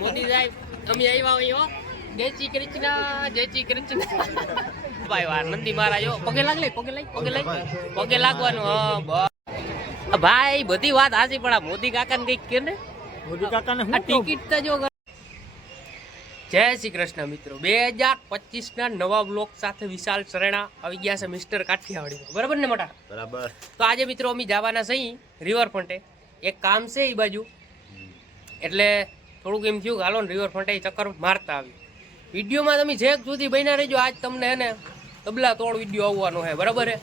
મોદી સાહેબ અમે આવ્યા હોય હો. જય શ્રી કૃષ્ણ જય શ્રી કૃષ્ણ. ભાઈ વાર નંદી મહારાજ પગે લાગ લે પગે લાગ પગે લાગ. પગે લાગવાનું હા ભાઈ બધી વાત હાજી પણ આ મોદી કાકાને કંઈક કે ને? મોદી કાકાને આ ટિકિટ તો જો જય શ્રી કૃષ્ણ મિત્રો. બે હજાર પચીસ ના નવા બ્લોક સાથે વિશાલ સરેણા આવી ગયા છે મિસ્ટર કાઠિયાવાડી બરાબર ને મોટા? બરાબર. તો આજે મિત્રો અમે જવાના સહી રિવરફ્રન્ટે. એક કામ છે એ બાજુ. એટલે થોડુંક એમ થયું કે હાલો ને રિવરફ્રન્ટે ચક્કર મારતા આવી વિડીયોમાં તમે છેક સુધી બન્યા રહેજો આજ તમને હે ને તબલા તોડ વીડિયો આવવાનો છે બરાબર હે?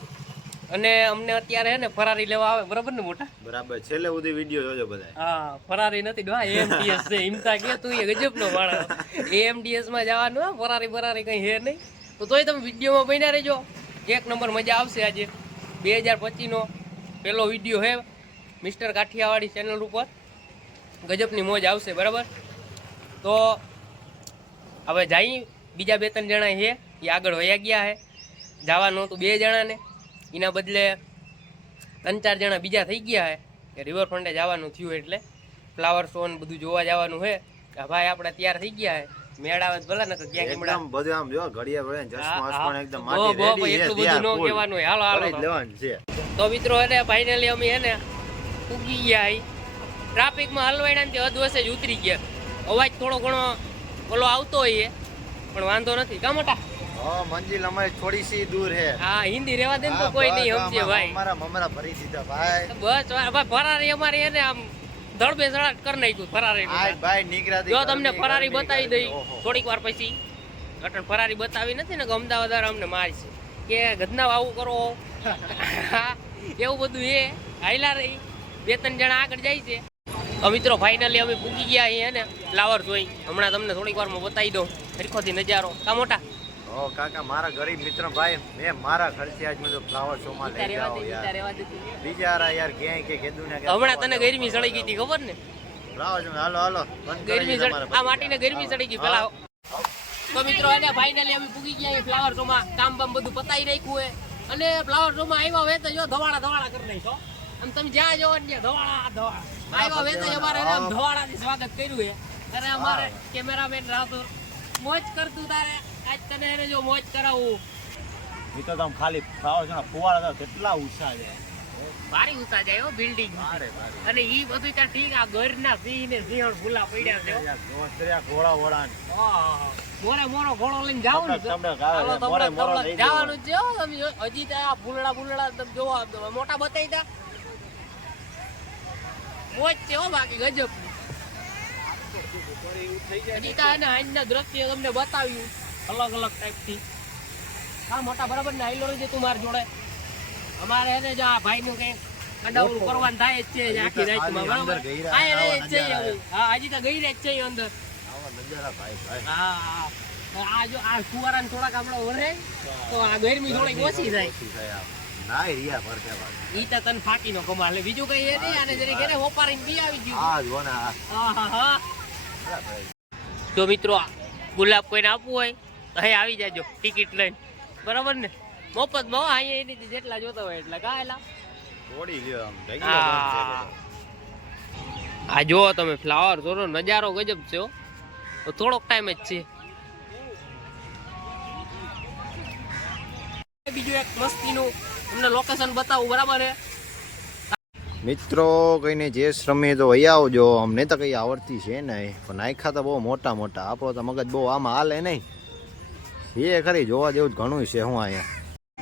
અને અમને અત્યારે હે ને ફરારી લેવા આવે બરાબર ને મોટા? બરાબર છેલ્લે સુધી વીડિયો જોજો બધા હા ફરારી નથી હા એમટીએસ છે હિમતા કે તું એ ગજબનો માણસ. એમટીએસમાં જવાનું હા ફરારી ફરારી કઈ હે નહીં. તો તોય તમે વિડીયોમાં બન્યા રહેજો. એક નંબર મજા આવશે આજે. બે હજાર પચીસનો પહેલો વીડિયો હે મિસ્ટર કાઠિયાવાડી ચેનલ ઉપર. ગજબની મોજ આવશે બરાબર? તો હવે જઈ બીજા બે ત્રણ જણા છે એ આગળ વયા ગયા છે જવાનું હતું બે જણાને. એના બદલે ત્રણ ચાર જણા બીજા થઈ ગયા છે કે રિવરફ્રન્ટે જવાનું થયું એટલે. ફ્લાવર શો ને બધું જોવા જવાનું છે ભાઈ આપણે તૈયાર થઈ ગયા છે મેળાવે તો ભલે ને બધું આમ જો ઘડિયા ભળે ચશ્મા વશ્મા એકદમ માટી રેડી એટલું બધું ન કહેવાનું હાલો હાલો લેવાનું છે. તો મિત્રો એને ફાઇનલી અમે હે ને ઉગી ગયા હી. ટ્રાફિકમાં હલવાઈના ને અધ વસે જ ઉતરી ગયા. અવાજ થોડો ઘણો ઓલો આવતો હોય પણ વાંધો નથી. કા મોટા? હા મંજિલ અમારી થોડી સી દૂર હે. હા હિન્દી રેવા દે તો કોઈ નહીં સમજે ભાઈ. અમારા મમરા ભરી દીધા ભાઈ. બસ ભાઈ ફરારી અમારી એને આમ ધડબે ધડાટ કરી નાખ્યું ફરારી ભાઈ નીકળ્યા જો તમને ફરારી બતાવી દઈ થોડીક વાર પછી. અટણ ફરારી બતાવી નથી ને કે અમદાવાદ અમને મારશે કે ગધના આવું કરો. એવું બધું એ હાઈલા રહી. બે ત્રણ જણા આગળ જાય છે. મિત્રો ફાઇનલી અમે પૂગી ગયા અહીંયા ને? ફ્લાવર જોઈ. હમણાં તમને થોડીક વારમાં બતાવી દઉં. હરખોથી નજારો. કા મોટા? ઓ કાકા મારા ગરીબ મિત્ર ભાઈ મેં મારા ખર્ચે આજ મને ફ્લાવર શો માં લઈ જાઓ યાર. રેવા બીજા રા યાર ક્યાંય કે કીધું ને હમણાં તને ગરમી સળી ગઈ હતી ખબર ને? ફ્લાવર જો હાલો હાલો ગરમી આ માટી માટીને ગરમી સળી ગઈ પેલા તો મિત્રો એને ફાઇનલી અમે પૂગી ગયા ફ્લાવર શો માં. કામ બામ બધું પતાઈ રાખ્યું હે. અને ફ્લાવર શો માં આવ્યા હોય તો જો ધવાળા ધવાળા કરી નાખો આમ તમે જ્યાં જોવો ને ત્યાં તો અમારે આમ. ધવાળાથી સ્વાગત કર્યું અને અમારે કેમેરામેન રાતો મોજ કરતું તારે. આજ તને એને જો મોજ કરાવું. ઈ તો તમ ખાલી ખાવ છો ના ફુવારા તો કેટલા ઉષા છે. ભારી ઊંચા જાય બિલ્ડિંગ અને ઈ બધું ત્યાં ઠીક આ ઘર ના સિંહ ને સિંહણ ફૂલા પડ્યા છે. ઘોડા વોડા. મોરે મોરો ઘોડો લઈને જાવ ને લઈ જવાનું. જ છે. હજી ત્યાં ફૂલડા ફૂલડા તમે જોવો મોટા બતાવી તા મોજ છે બાકી ગજબ. હજી તો દ્રશ્ય તમને બતાવ્યું. અલગ અલગ ટાઈપથી હા મોટા બરાબર ને આઈલો રહેજે તું માર જોડે. અમારે એને જો આ ભાઈનું કંઈક અડાવડું કરવાનું થાય જ છે આખી રાતમાં બરાબર? હા એને જ છે હા હજી તો ગઈ જ છે અંદર. હા હા. આ જો આ ફુવારાને થોડાક આપણે વરે તો આ ગરમી થોડીક ઓછી થાય. ઓછી એરિયા પર રિયા ઈ તો તને ફાકી નો કમાલ બીજું કઈ એ નહીં? આને જરી ઘરે હોપારીને બી આવી ગયું. હા જો ને હા. જો મિત્રો ગુલાબ કોઈને આપવું હોય તો અહીં આવી જાજો ટિકિટ લઈને. બરાબર ને? મફતમાં અહીંયા એની જેટલા જોતા હોય એટલા. કાયલા તોડી લ્યો આમ આ જો તમે ફ્લાવર જોરો નજારો ગજબ છે તો થોડોક ટાઈમ જ છે. બીજું એક મસ્તીનું તમને લોકેશન બતાવું બરાબર છે. મિત્રો કહીને જે શ્રમે તો અહીં આવજો અમને તો કઈ આવડતી છે નહીં પણ નાખ્યા તો બહુ મોટા મોટા આપણો તો મગજ બહુ આમાં હાલે નહીં. એ ખરી જોવા જેવું જ ઘણું છે હું અહીંયા.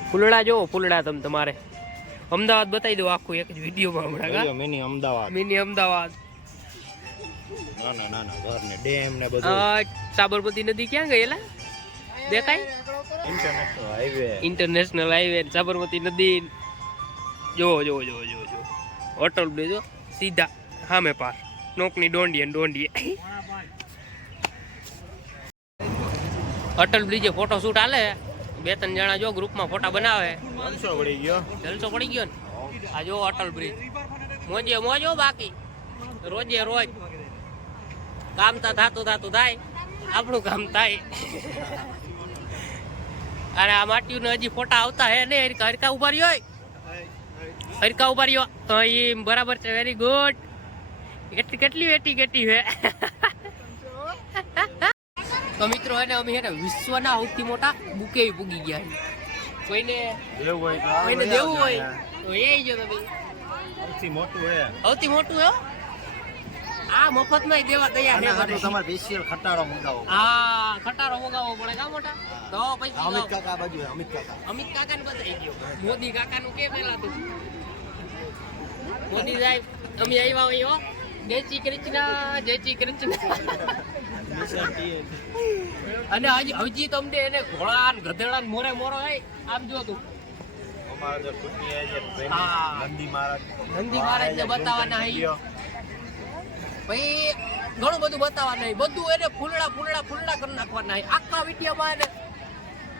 ફૂલડા જોવો ફૂલડા તમે તમારે. અમદાવાદ બતાવી દો આખું એક જ વિડીયોમાં હમણાં? મિની અમદાવાદ. મિની અમદાવાદ. નાના નાના ઘર ને ડેમ ને બધું. સાબરમતી નદી ક્યાં ગયેલા? દેખાય? International highway international highway Sabarmati નદી. જોવો જોવો જોવો જોવો જોવો હોટલ બ્રિજ સીધા સામે પાર. નોકની ડોંડીએ ડોંડીએ. અટલ બ્રિજે ફોટો શૂટ હાલે. બે ત્રણ જણા જો ગ્રુપમાં ફોટા બનાવે. જલસો પડી ગયો. જલસો પડી ગયો ને? આ જો અટલ બ્રિજ મોજે મોજો બાકી. રોજે રોજ. કામ તો થાતું થાતું થાય. આપણું કામ થાય. અને આ માટીનું હજી ફોટા આવતા હે ને હરકા ઊભા રહ્યો હોય. હરકા ઊભા રહ્યો. તો એ બરાબર છે. વેરી ગુડ કેટલી કેટલી વેટી કેટલી હે? તો મિત્રો એને અમે એને વિશ્વના સૌથી મોટા બુકે પૂગી ગયા કોઈને દેવું હોય તો કોઈને દેવું હોય તો એ જો તમે. સૌથી મોટું હે. સૌથી મોટું હો. આ મફતમાં દેવા તૈયાર છે તમારે સ્પેશિયલ ખટારો મંગાવો આ ખટારો મગાવવો પડે કા મોટા? તો પછી અમિત કાકા બાજુ અમિત કાકા. અમિત કાકા ને બતાવી ગયો મોદી કાકા નું કે પેલા તું? મોદી સાહેબ તમે આવ્યા હોય હો. જય શ્રી કૃષ્ણ જય શ્રી કૃષ્ણ. અને હજી હજી તમને એને ઘોડા ને ગધેડા મોરે મોરો હોય આમ જો તું. અમારા જે કુટની હે છે, હા. નંદી મહારાજ. ને બતાવવાના હઈ. ભાઈ ઘણું બધું બતાવવા નહીં. બધું એને ફૂલડા ફૂલડા ફૂલડા કરી નાખવાના. આખા વિડીયોમાં એને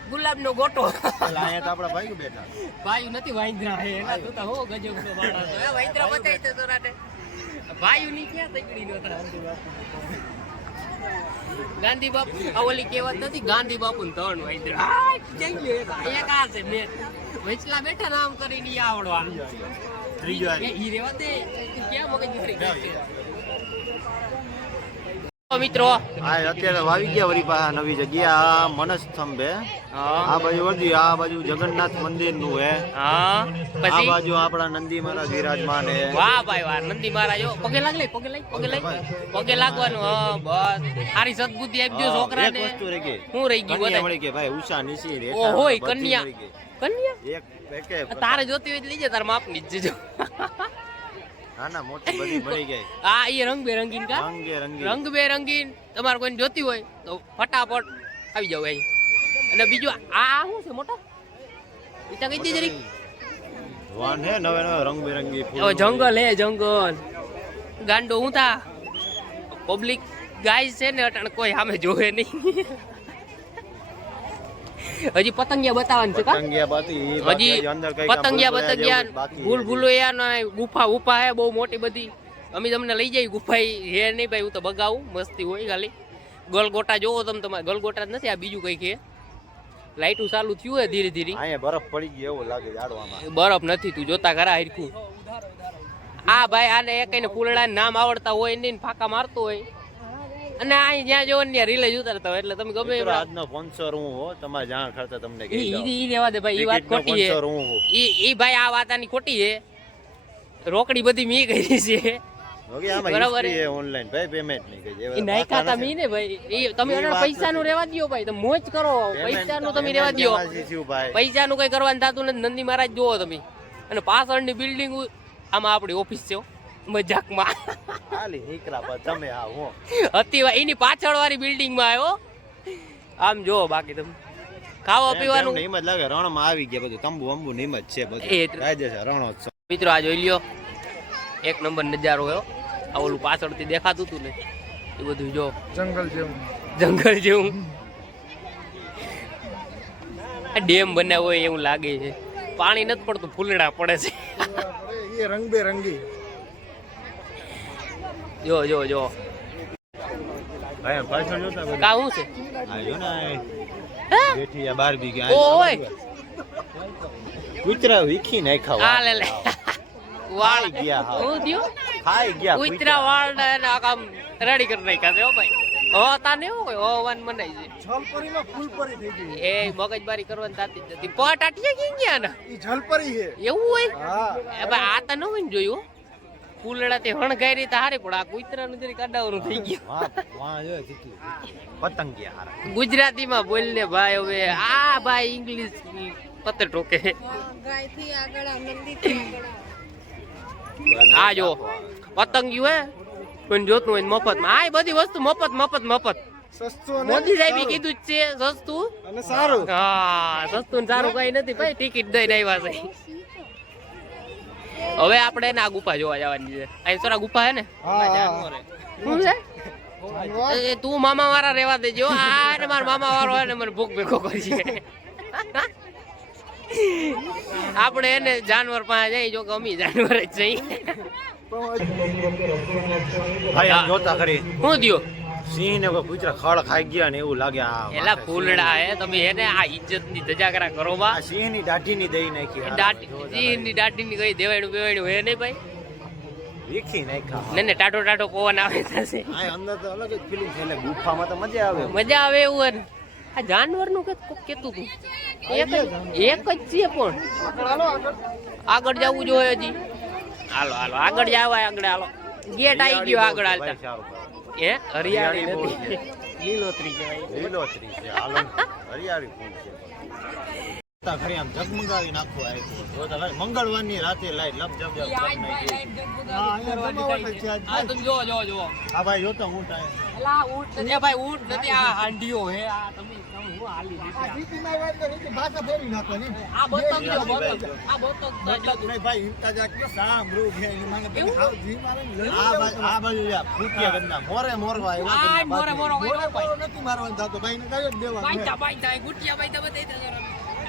ગુલાબનો ગોટો. અહીંયા તો આપણા ભાઈ બેઠા. ભાઈ નથી વાંદરા હે. એના તો તો હો ગજબ નો માણસ હે વાંદરા બતાઈ તો રાતે ભાઈ ની ક્યાં તકડી નો ગાંધી બાપુ ઓલી કહેવત નથી ગાંધી બાપુ ને ત્રણ વાંદરા એક. આ છે બે વચલા બેઠા નામ કરીને આવડવા. ત્રીજો એ રેવા દે. તું ક્યાં મગજ ફરી? તો મિત્રો આ અત્યારે વાવી ગયા વળી પાછા નવી જગ્યા. આ મનસ સ્તંભે આ બાજુ વળી આ બાજુ જગન્નાથ મંદિરનું હે. હા આ પછી? બાજુ આપણા નંદી મહારાજ વિરાજમાન હે. વાહ ભાઈ વાહ નંદી મહારાજ. હો. પગે લાગ લે પગે લાગ પગે લાગ. પગે લાગવાનું હા બસ. સારી સદબુદ્ધિ આપજો હા, છોકરાને. એક વસ્તુ રહી ગઈ. હું રહી ગયું બતાય મળી કે ભાઈ ઉષા નિશી રે ઓ હોય કન્યા. કન્યા? એક એકે તારે જોતી હોય લઈ જા તાર માપ નીચે જ જજો ના ના મોટી બધી મળી ગઈ. આ એ રંગ બેરંગીન કા? રંગે રંગી રંગ બેરંગીન તમારે કોઈને જોતી હોય તો ફટાફટ આવી જાવ અહીં. અને બીજું આ શું છે મોટા? ઈટા કઈ દીધી જરી વાન હે નવે નવે રંગબેરંગી ફૂલ ઓ જંગલ હે જંગલ. ગાંડો હું તા પબ્લિક ગાય છે ને અટણ કોઈ સામે જોવે નહીં. હજી પતંગિયા બતાવવાનું છે કા? હજી પતંગિયા બતંગિયા ભૂલ. ભૂલોયા ના ગુફા ગુફા હે બહુ મોટી બધી. અમે તમને લઈ જઈએ ગુફા હે નહીં ભાઈ હું તો બગાવું મસ્તી હોય ખાલી. ગલગોટા જોવો તમે તમારે ગલગોટા જ નથી આ બીજું કઈ હે. લાઈટું ચાલુ થયું હે ધીરે ધીરે. અહીંયા બરફ પડી ગયો એવું લાગે જાડવામાં બરફ નથી તું જોતા ખરા હરખું. આ ભાઈ આને એક કઈને ફૂલડા નામ આવડતા હોય નહીં ફાકા મારતો હોય. અને અહીં જ્યાં જોવો ને રીલે જ ઉતારતા હોય એટલે તમે ગમે આજનો સ્પોન્સર હું હો તમારે જાણ ખર્ચા તમને કહી દઉં. ઈ- ઈ દે ભાઈ ઈ વાત ખોટી છે. ઈ ઈ ભાઈ આ વાત આની ખોટી છે. રોકડી બધી મી કરી છે. બરાબર એ ઓનલાઈન ભાઈ પેમેન્ટ નહીં કઈ ઈ નાઈ ખાતા મી ને ભાઈ. ઈ તમે એને પૈસા નું રેવા દિયો ભાઈ તમે મોજ કરો. પૈસા નું તમે રેવા દ્યો. પૈસા નું કઈ કરવાનું થતું નથી. નંદી મહારાજ જોવો તમે. અને પાછળની બિલ્ડિંગ આમાં આપણી ઓફિસ છે. મજાકમાં. ખાલી નીકળા પર તમે આવો હું. એની પાછળ વાળી બિલ્ડિંગમાં આવ્યો. આમ જો બાકી તમે. ખાવા પીવાનું? એમ જ લાગે રણમાં આવી ગયા બધું. તંબુ અંબુ નિમ જ છે બધું. જ. કાયદેસર રણોત્સવ. મિત્રો આ જોઈ લ્યો. એક નંબર નજારો હો. આ ઓલું પાછળથી દેખાતું હતું ને એ બધું જો. જંગલ જેવું. જંગલ જેવું. આ ડેમ બનાવ્યો હોય એવું લાગે છે. પાણી નથી પડતું ફૂલડા પડે છે. એ રંગબેરંગી. જો જો જો. કા શું છે? આ જો ને આ હે? બેઠી આ બાર બી ઓય. કૂતરા વીખી નાખ્યા આ લે લે. વાળ. ગયા હું. થયું? ખાઈ ગયા કુતરા વાળ ને આમ રેડી કરી નાખ્યા છે હો ભાઈ. હો તા ને એવું હોય છે ફૂલપરી થઈ ગઈ. એ મગજબારી કરવાની થતી જ નથી. પટ ગયા ને? ઈ જલપરી છે. એવું હોય? હા. એ ભાઈ આ તો ન હોય ને જોયું ફૂલડા તે હણગાઈ હારી પણ આ કુતરાનું જરી કાઢાવાનું થઈ ગયું. વાહ વાહ જો કેટલી પતંગિયા હારા. ગુજરાતીમાં ભાઈ હવે આ ભાઈ ઇંગ્લિશ ગાયથી આગળ આ નંદીથી આગળ. આ જો પતંગિયું હે? કોઈ જોતું હોય ને મફતમાં. આ બધી વસ્તુ મફત મફત મફત. સસ્તું મોદી સાહેબ કીધું જ છે સસ્તું. અને સારું. હા સસ્તું ને સારું કઈ નથી ભાઈ ટિકિટ દઈને આવ્યા છે. હવે આપણે એને આ ગુફા જોવા જવાની છે. અહીં સોરા ગુફા હે ને. શું છે? એ તું મામા વાળા રેવા દેજો. આ ને મારા મામા વાળો હોય ને મને ભૂખ ભેગો છે આપણે એને જાનવર પાસે જઈ જો કે અમી જાનવર જ જઈ હું થયો શું દ્યો સિંહ ને કોઈ કૂતરા ખડ ખાઈ ગયા ને એવું લાગે આ એલા ફૂલડા હે તમે એને આ ઇજ્જતની ધજાગરા કરો બા. સિંહની દાઢી ની દઈ નાખી દાટી ની દાઢી ની કઈ દેવાડું બેવાડું હે નહીં ભાઈ? વીખી નાખા ને ને ટાટો ટાટો પવન આવે થશે. આ અંદર તો અલગ જ ફીલિંગ છે ગુફામાં તો મજા આવે. મજા આવે એવું ને. આ જાનવરનું કે કેતું તું એક એક જ છે પણ. આગળ જવું જોઈએ હજી. હાલો હાલો આગળ જવાય આગળ હાલો. ગેટ આવી ગયો આગળ હાલતા. હે હરિયાળી નથી લીલોતરી કહેવાય. લીલોતરી છે હાલો. હરિયાળી ફૂલ છે. તા આમ ઝગમગાવી નાખો તો મંગળવારની રાતે લાઈટ લપ જબ જપ તમે જો જો જો આ ભાઈ જોતો ઊંટ નથી આ ભાઈ ઊંટ નથી આ હાંડીઓ હે આ તમે. મારે મોરે નથી મારવાનું થતું. ભાઈ ને કયો જ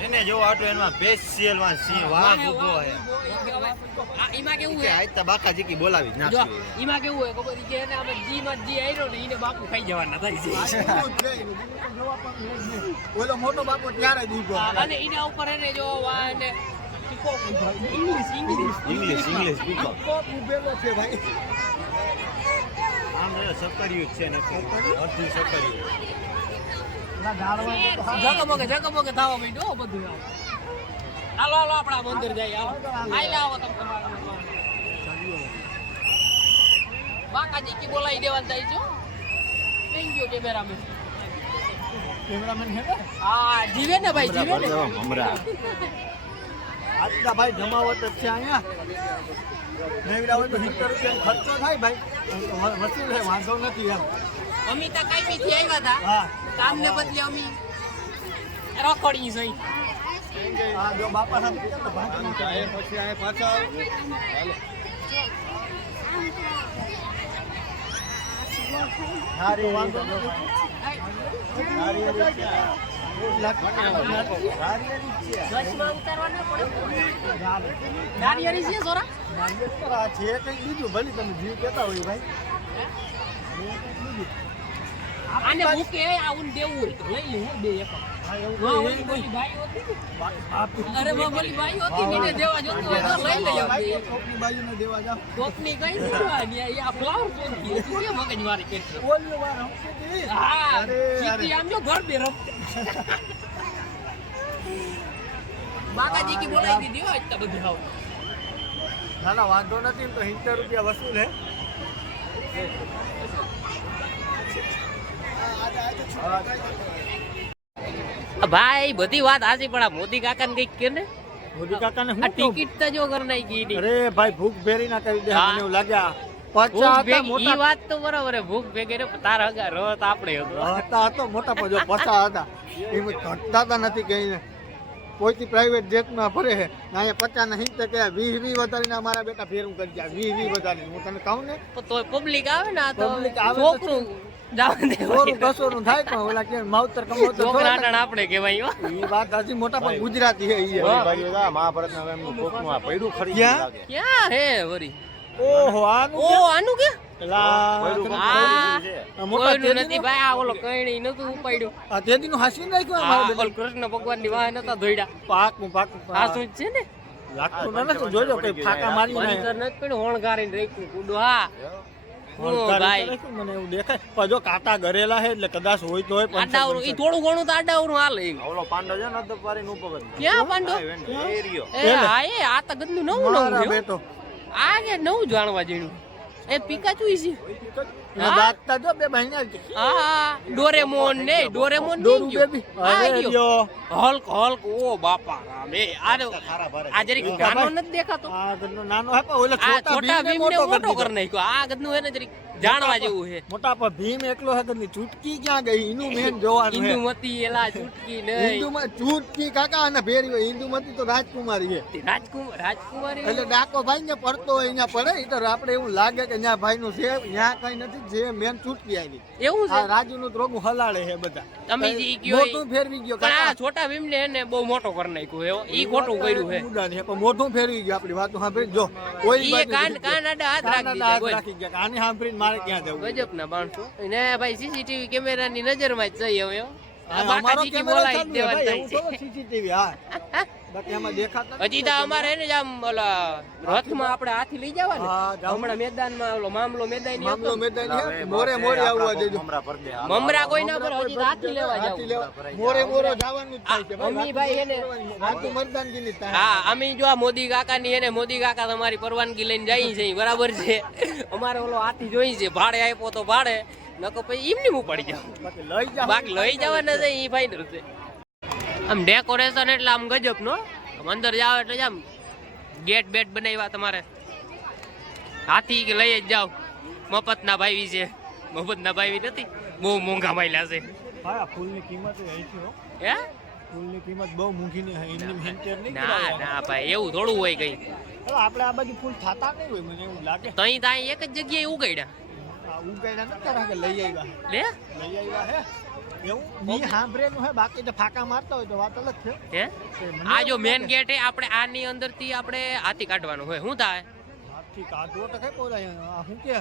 એને જો આટો એમાં સ્પેશિયલમાં સિંહ વાઘ ઊભો હે આ એમાં કેવું હે? આજ તો બાકા જીકી બોલાવી ના ઈમાં એમાં કેવું હોય ખબર? કે એને આપણે જી માં જી આયરો ને એને બાપુ ખાઈ જવાના થાય છે. જ ઓલો મોટો બાપુ ત્યારે દીધો અને એના ઉપર એને જો વા ઇંગ્લિશ ઇંગ્લિશ ઇંગ્લિશ ઇંગ્લિશ કોક ઉભેલો છે ભાઈ. આમ જો જ છે ને. અડધું સકરિયું હા. જગમગે જગમગે થવા માંડ્યો હો બધું. હાલો હાલો આપણા મંદિર જાય હાલો. આવો તમે. બાકાજી કી બોલાવી દેવાનું થાય છું થેન્ક યુ કેમેરામેન કેમેરામેન ને? હા જીવે ને ભાઈ જીવે ને. હમરા આજના ભાઈ જમાવટ જ છે અહીંયા. નેવડા હોય તો સિત્તેર રૂપિયા ખર્ચો થાય ભાઈ. વસી વાંધો નથી એમ. અમિતા કઈ બી થી આવ્યા હતા હા. કામને બદલે અમી રોકડી જોઈ હા જો બાપા સાથે ને. પછી આ પાછા હારી વાંધો નથી. હારી હારી છે. સોરા? નારિયેળ છે કંઈક બીજું. ભલે તમે જીવ કહેતા હોય ભાઈ. આને મૂકે આવું દેવું હોય લઈ લે બે એક અરે બોલી બાઈ હતી દેવા જોતું હોય તો લઈ દેવા. કોકની કઈ દેવાની આ ફ્લાવર ઓલી વાર કીધી. હા સીધી આમ જો ઘર બે રમ બાકાજી કી બોલાવી દીધી હોય તો બધી હાવ. ના ના વાંધો નથી તો સિત્તેર રૂપિયા વસૂલ હે. ભાઈ બધી વાત હાજી પણ આ મોદી કાકા ને કંઈક કે ને? મોદી કાકા ને ટિકિટ તો જો કર નાખી. અરે ભાઈ ભૂખ ભેરી ના કરી દે મને એવું લાગ્યા પચાસ હતા ભેગી ઈ મોટા વાત તો બરાબર ભૂખ ભેગી રે તાર હગા રોત આપણે હતા હતો મોટા પણ જો હતા. એમ ઘટતા હતા નથી કઈ કોઈથી પ્રાઇવેટ જેટમાં ફરે છે. અહીંયા પચાસ ને કે વીસ વીસ વધારીને મારા બેટા ફેરવું કરી જાય વીસ વી વધારીને. હું તને કહું ને? તો પબ્લિક આવે ને આ તો આવે આપણે કહેવાય હો. વાત હજી મોટા પણ ગુજરાતી છે ઈ. ઓલી બાજુ એમનું કોકનું આ પૈડું ખરી લાગે. ક્યાં હે વરી? ઓહો આનું ઓ આનું કે લા, પૈડું તને આ છે. આ મોટા કોઈનું નથી તેદીનું- ભાઈ આ ઓલો કઈ નતું ઉપાડ્યું. આ તેદીનું હાંસી નાખ્યું આ અમારે ઓલ કૃષ્ણ ભગવાનની વાહ નતા ધોઈડા પાકું પાકું શું છે ને? લાગતું નથી જોજો કઈ ફાકા મારી પડ્યું હોણગારીને રાખ્યું કુડો હા. મને એવું દેખાય. જો કાંટા ગરેલા છે એટલે કદાચ હોય તો આડાવરું ઈ થોડું ઘણું તો આડાવરું હાલે એમ. ઓલો પાંડો છે ને કરી ક્યાં પાંડો? એ હા એ આ તો ગંદુ નવું. બેટો. આ કે નવું જાણવા જેવું. એ પિકાચુ ઈ છે. એના દાંતતા જો બે ભાઈના. આ ડોરેમોન ને ડોરેમોન ડોરું નહીં ગયો. બેબી. આ ગયો. Hulk Hulk. ઓ બાપા રામ. એ આ આ જરીક નાનો નથી દેખાતો. આ નાનો હે પણ ઓલો છોટા ભીમ ને મોટો કરી નાખ્યો. આ ગદનું એને જરીક જાણવા જેવું છે. મોટા પર ભીમ એકલો હે ગંદની ચૂટકી ક્યાં ગઈ? એનું મેન જોવાનું હે ઇન્દુમતી એલા ચૂટકી નહીં. હિન્દુમાં ચૂટકી કાકા અને ફેરી હોય. હિન્દુમતી તો રાજકુમારી છે. રાજકુમાર રાજકુમારી? એટલે ડાકો ભાઈ ને પડતો હોય અહીંયા પડે. ઈ તો આપણે એવું લાગે કે ન્યા ભાઈ નું છે ન્યા કઈ નથી જે મેન ચૂટકી આવી. એવું આ છે રાજુ નું રોગું હલાડે છે બધા. તમે જે કયો મોઢું ફેરવી ગયો પણ આ કાકા છોટા ભીમ ને એને બહુ મોટો કરી નાખ્યો એવો ઈ ખોટું કર્યું છે. મુદ્દા ને પણ મોઢું ફેરવી ગયો આપણી વાતો સાંભળી જો. કોઈ કાન કાન આડા હાથ રાખી ગયા. આને સાંભળીને મારે ક્યાં જવું? ગજબ ના માણસો ને ભાઈ સીસીટીવી કેમેરા ની નજરમાં જ જઈ હવે. આ બાકાજી બોલાવી થોડો CCTV, હા. બાકી હજી તો અમારે એને જ આમ ઓલા રથમાં આપણે હાથી લઈ જવા ને હા, જાવું. હમણાં મેદાનમાં ઓલો મામલો મેદાન મામલો મેદાન મોરે મોરે આવવા દેજો. મમરા કોઈ ના પર હજી હાથી લેવા જાવ મોરે મોરે જવાનું જ છે. એને હાથી મરદાનગીની ની હા અમે જો આ મોદી કાકા ની એને મોદી કાકા તમારી પરવાનગી લઈને જઈ છે બરાબર છે. અમારે ઓલો હાથી જોઈ છે ભાડે આપ્યો તો ભાડે. નકો પછી એમની હું પડી જાવ બાકી લઈ લઈ જવાના છે એ ફાઈનલ છે. આમ ડેકોરેશન એટલે આમ ગજબ નો અંદર જાવ એટલે આમ ગેટ બેટ બનાવ્યા તમારે. હાથી કે લઈ જ જાવ મફતના ભાઈ છે મફતના ભાઈ નથી. બહુ મોંઘા માયલા છે. હા ફૂલની કિંમત હે. ફૂલની કિંમત બહુ મોંઘી ની નહીં ના ના ભાઈ એવું થોડું હોય કઈ. આપણે આ બાજુ ફૂલ થતા નહીં હોય મને એવું લાગે. તઈ તાઈ એક જ જગ્યાએ ઉગાડ્યા. ઉગાડ્યા લઈ આવ્યા? લે? લઈ આવ્યા હે. એવું? ની સાંભળેલું હે બાકી તો ફાકા મારતા હોય તો વાત અલગ છે. હે? આ જો મેન ગેટ એ આપણે આની અંદરથી આપણે હાથી કાઢવાનું હોય. શું થાય? હાથી કાઢવો તો કઈ બોલાય શું કે?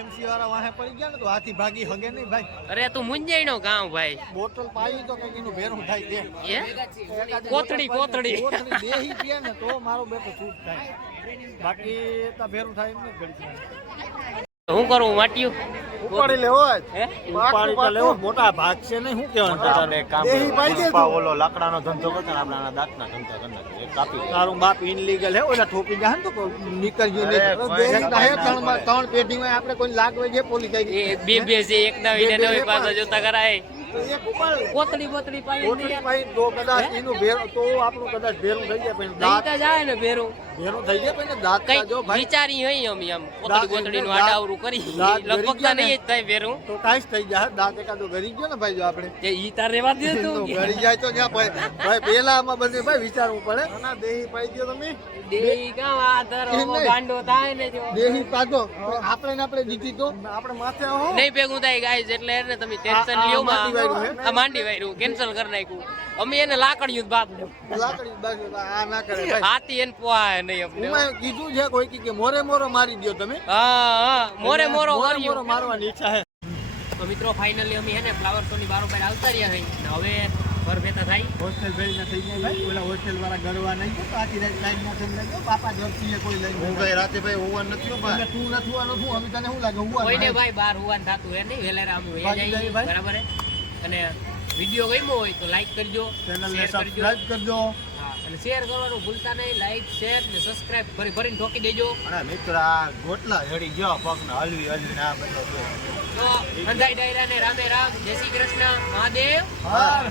એમસી વાળા વાહે પડી ગયા ને તો હાથી ભાગી હગે નહીં ભાઈ. અરે તું મુંજાઈ નો ગામ ભાઈ. બોટલ પાવી તો કઈ એનું ભેરું થાય તે કોથળી, ને કોથળી. કોથળી બેહી ગયા ને તો મારો બેટો છૂટ થાય. બાકી તો ભેરું થાય એમ નહીં ઘડી શું કરવું માટ્યું ઉપાડી લેવો જ. હે? ઉપાડી તો લેવો મોટા ભાગ છે નહીં શું કહેવાનું દે તું. ઓલો લાકડાનો ધંધો કરતા ને આપણે આના દાંતના ધંધા કરતા. એક કાપી તારું બાપ ઇનલીગલ હે ઓલા ઠોકી જાય ને તો નીકળ નીકળ્યું નહીં. ના હે ત્રણ માં- ત્રણ પેઢીમાં આપણે કોઈ લાગવે છે પોલીસ આવી એ બે બે છે એક ના ને છે પાછા જોતા કરાય. કોતડી બોતડી પાઈ તો કદાચ એનું ભેરું તો આપણું કદાચ ભેરું થઈ જાય પણ દાંત જાય ને ભેરું. ભેરું થઈ જાય પણ દાંત જો ભાઈ. વિચારી હઈ અમે આમ કોતડી દાંત- નું આડાવરું કરી લગભગ તો નહીં જ થાય ભેરું. તો ટાઈસ થઈ જાય. દાંત એકાદો ગરી ગયો ને ભાઈ જો આપણે. જે ઈ તાર રેવા દે તો ગરી જાય તો ત્યાં ભાઈ. ભાઈ પેલા આમાં બધે ભાઈ વિચારવું પડે. ના દેહી પાઈ ગયો તમે. ગાંડો થાય ને જો. દેહી આપણે ને આપણે દીધી તો. આપણે માથે આવો. નહીં ભેગું થાય ગાઈસ એટલે એને તમે ટેન્શન લ્યો આ માંડી વાયરું કેન્સલ કરી નાખ્યું. અમે એને લાકડિયું બાપ લાકડી આ ના કરે હાથી એને પોહાય નહીં અમને. હું કીધું છે કોઈ કે મોરે મોરો મારી દો તમે. હા હા મોરે મોરો મોરે મોરો મારવાની ઈચ્છા છે. તો મિત્રો ફાઇનલી અમે હે ને ફ્લાવર શો ની બારોબાર આવતા રહ્યા છીએ ને હવે ઘર ભેતા થાય. હોસ્ટેલ ભેળીને થઈ જાય ભાઈ. ઓલા હોસ્ટેલ વાળા ગરવા નહીં તો આખી રાત લાઈનમાં થઈ લાગ્યો બાપા જરતી કોઈ હું લઈને કઈ રાતે ભાઈ હોવા નથી હો ભાઈ. તું નથી હોવાનું શું અમે તને શું લાગે હોવાનું કોઈને હે? ભાઈ બાર હોવાનું થતું હે નહીં. વેલેરા અમે ભાઈ. બરાબર હે? અને વીડિયો ગમ્યો હોય તો લાઈક કરજો ચેનલને સબસ્ક્રાઇબ કરજો. અને શેર કરવાનું ભૂલતા નહીં લાઈક શેર ને સબસ્ક્રાઇબ ફરી ફરીને ઠોકી દેજો. અને મિત્ર આ ગોટલા હેડી ગયો પગને હલવી હલવી ના બધો તો. અંધાઈ ડાયરા ને રામે રામ જય શ્રી કૃષ્ણ મહાદેવ. હર